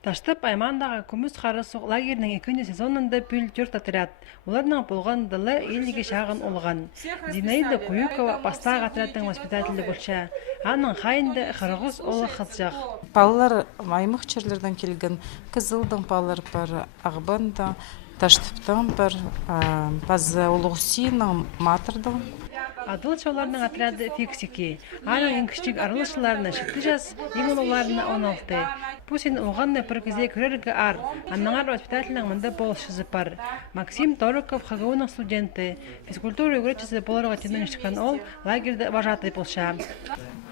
Таштып аймандағы күміс қары соқ лагерінің 2 сезонында пүл 4 отряд. Оларның болған дылы еліге шағын олған. Зинаида Куюкова бастағы отрядтың воспитателі болша. Аның қайынды қырғыз олы қызжақ. Балалар аймақ жерлерден келген, Кызылдың балалар бар, Ағбанда, Таштыптың бар, базы Улуғсиның, Матырдың. Адылшыларның отряды фиксики. Аның ең арылышыларына 7 жас, ең оларына 16. Пусин оғанны піргізе көрергі ар. Аннаңар воспитателінің мында болшызы бар. Максим Тороков ХГУ-ның студенті. Физкультура үйгіретшісі боларға тенің шыққан ол лагерді вожатый болша.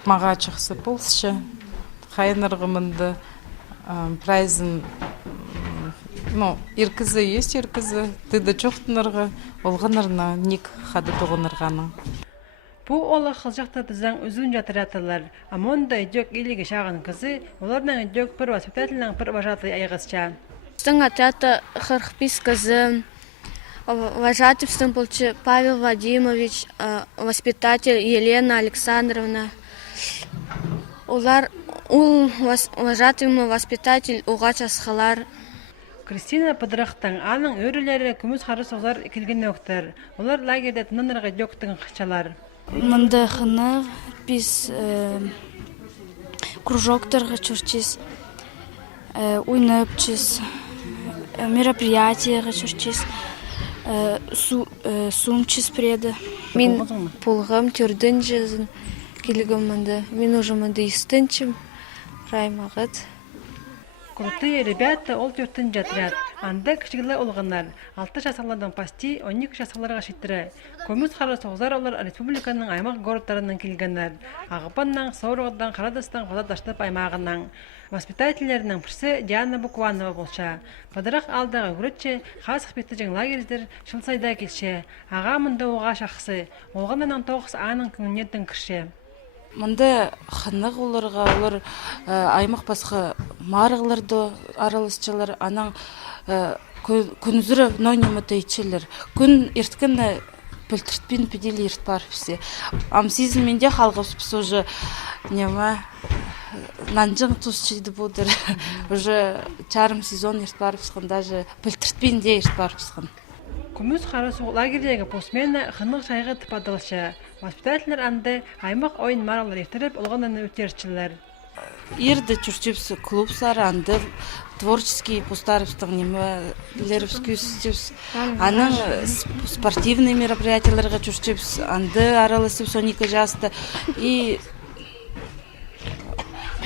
Маға чықсы болшы. Хайнырғы мында прайзын иркізі есть иркізі. Тыды чоқтынырғы олғынырна ник хады тоғынырғаның. Бұл олы қылжақта тізің үзін жатыратылар. Амонда өдек еліге шағын қызы, оларның өдек бір воспитателінің бір вожатый айғызша. Біздің отрядта 45 қызы, вожатый болчы Павел Вадимович, воспитатель Елена Александровна. Олар вожатый воспитатель Уғач Асқалар. Кристина Падырақтың аның өрілері күміс қары соғлар келген өқтір. Олар лагерде тынынырға дөктің қычалар. Мында хынық біз кружоктарға жүрчіз, ойнапчыз, мероприятияға жүрчіз, сумчыз преді. Мен пулғым түрдің жазын келігім мында. Мен уже мында естінчім, раймағыд. Крутые ребята ол түртін жатырат. Анда кішігілі олғандар. 6 жасалардың пасти 12 жасаларға шеттірі. Көміз қары соғзар олар республиканың аймақ городтарынан келгендер. Ағыпаннан, Саурығыдан, Қарадастан, Қозаташтып аймағынан. Воспитательлерінің бірсі Диана Букванова болша. Падырақ алдағы үгіретші қас қыпетті жәң лагеріздер шылсайда келші. Аға мұнда оға шақсы. Олғанынан тоғыз аңның күнінеттің кірші. Мында хынық оларға, олар аймақ басқа марығыларды аралысчылар, анаң күнзірі нойнеметі етшілер. Күн ерткінні пілтіртпен педелі ерт бар бізі. Амсизм менде қалғыз біз уже нема нанжың тұз чейді бұдыр. Уже чарым сезон ерт бар бізген, даже пілтіртпен де ерт бар бізген. Күміс қары соқ лагердегі постмені хынық шайғы тыпадылшы. Воспитательлер анды аймақ ойын маралар ефтіріп, олғананы өтершілер. Ирді жүрчіпсі клубсар, анды творческий постарыпстың немелеріпскі үстіпс. Аның спортивный мероприятияларға жүрчіпс, анды аралысып сонікі жасты. И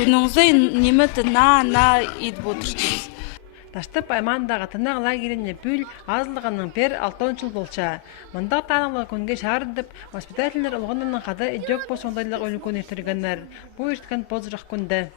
күніңізі неметі на ид бұдырчіпс. Таштып аймандағы тынақ лагеріне бүл азылығының пер 6 жыл болша. Мұндақ танылығы күнге шарындып, воспитательлер олғанының қады идек бұл сондайлық өлікөн ертіргенлер. Бұл ерткен позырақ күнді.